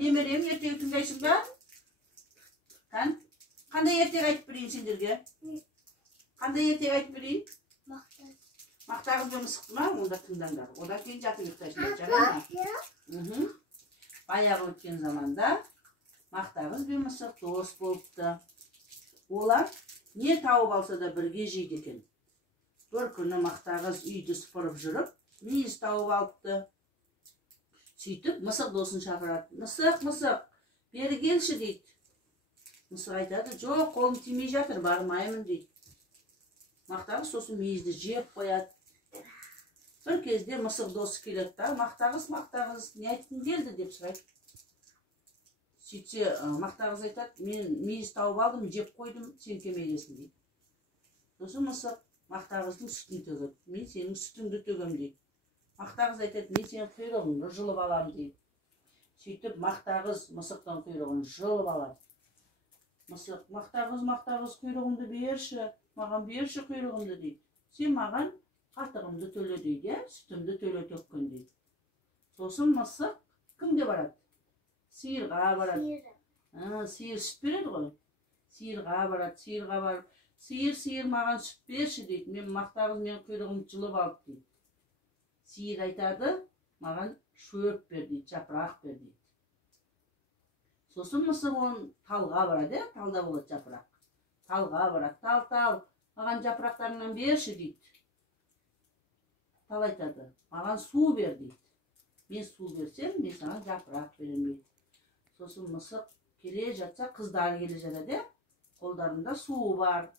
Немерем ертең тыңдайсың ба? Қандай ертең айтып берейін сендерге? Қандай ертең айтып берейін? Мақтағыз бен мысықты ма? Онда тыңдаңдар. Одан кейін жатып ұйықтайсыңдар, жарай ма? Баяғы өткен заманда мақтағыз бен мысық дос болыпты. Олар не тауып алса да бірге жейді екен. Бір күні мақтағыз үйді сыпырып жүріп, мүйіз тауып алыпты. Сөйтіп, мысық досын шақырады. Мысық, бері келші дейді. Мысық айтады, жоқ, қолым тимей жатыр, бармаймын дейді. Мақтағыз сосын мүйізді жеп қояды. Бір кезде мысық досы келеді да, мақтағыз, не айтқың келді деп сұрайды. Сөйтсе, мақтағыз айтады, мен мүйіз тауып алдым, жеп қойдым, сен кемелесің дейді. Сосын мысық мақтағыздың сүтін төгеді. Мен сенің сүтіңді төгем дейді. Мақтағыз айтады, мен сенің құйрығыңды жұлып алам дейді. Сөйтіп, мақтағыз мысықтың құйрығын жұлып алады. Мысық, мақтағыз құйрығымды берші, маған берші құйрығымды дейді. Сен маған қатығымды төле дейді, сүтімді төле төккен дейді. Сосын мысық кімге барады? Сиырға барады. Сиыр сүт береді ғой. Сиырға барады, сиырға барып, сиыр маған сүт берші дейді. Мен мақтағыз мен құйрығымды жұлып алып дейді. Сиыр айтады, маған шөп бер дейді, жапырақ бер дейді. Сосын мысық оның талға барады, талда болады жапырақ. Талға барады, тал, маған жапырақтарынан берші дейді. Тал айтады, маған су бер дейді. Мен су берсем, мен саған жапырақ берем дейді. Сосын мысық келе жатса, қыздар келе жатады, қолдарында суы бар.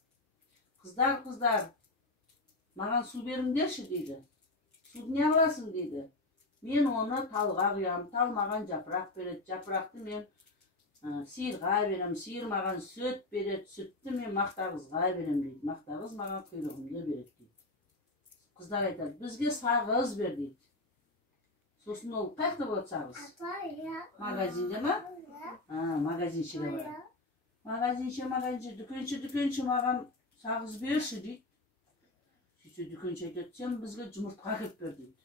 Қыздар, маған су беріңдерші дейді. Суды не аласың дейді. Мен оны талға құям, тал маған жапырақ береді, жапырақты мен сиырға берем, сиыр маған сүт береді, сүтті мен мақтағызға берем дейді. Мақтағыз маған құйрығымды береді дейді. Қыздар айтады, бізге сағыз бер дейді. Сосын ол қайда болады сағыз? Магазинде ма? Магазиншіге барады. Магазинші, дүкенші маған сағыз берші дейді. Сөйтсе дүкенші айтады, сен бізге жұмыртқа әкеп бер дейді.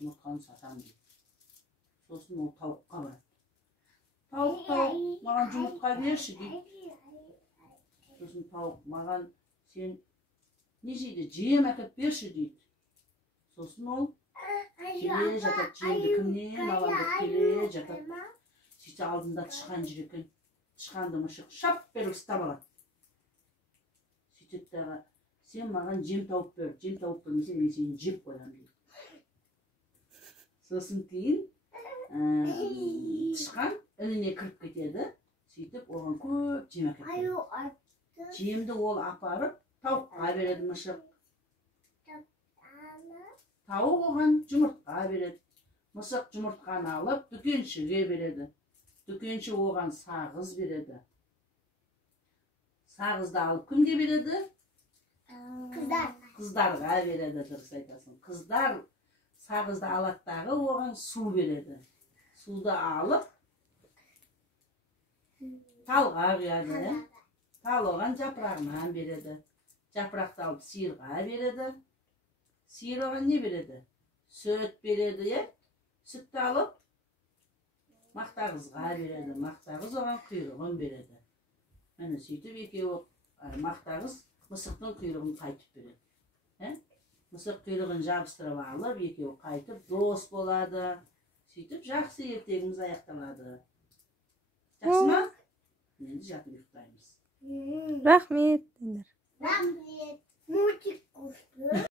Жұмыртқаны сатам дейді. Сосын ол тауыққа барады. Тауық, маған жұмыртқа берші дейді. Сосын тауық, маған сен не жейді, жем әкеп берші дейді. Сосын ол келе жатады, жемді кімнен алам деп келе жатады. Сөйтсе алдында тышқан жүр екен. Тышқанды мышық шап беріп ұстап алады. Сөйтеді дағы, сен маған жем тауып бермесең, мен сені жеп қоям дейді. Сосын кейін тышқан ініне кіріп кетеді. Сөйтіп оған көп жем әкеп береді. Жемді ол апарып тауыққа береді мышық. Тауық оған жұмыртқа береді. Мысық жұмыртқаны алып дүкеншіге береді. Дүкенші оған сағыз береді. Сағызды алып кімге береді? Қыздарға береді, дұрыс айтасың. Қыздар сағызды алаттағы оған су береді. Суды алып талға құяды. Тал оған жапырағынан береді. Жапырақты алып сиырға береді. Сиыр оған не береді? Сүт береді, сүтті алып мақтағызға береді. Мақтағыз оған құйрығын береді. Міне сөйтіп екеуі мақтағыз мысықтың құйрығын қайтып береді. Мысық құйрығын жабыстырып алып, екеуі қайтып дос болады. Сөйтіп жақсы ертегіміз аяқталады. Жақсы ма? Енді жатып ұйықтаймыз. Рахмет.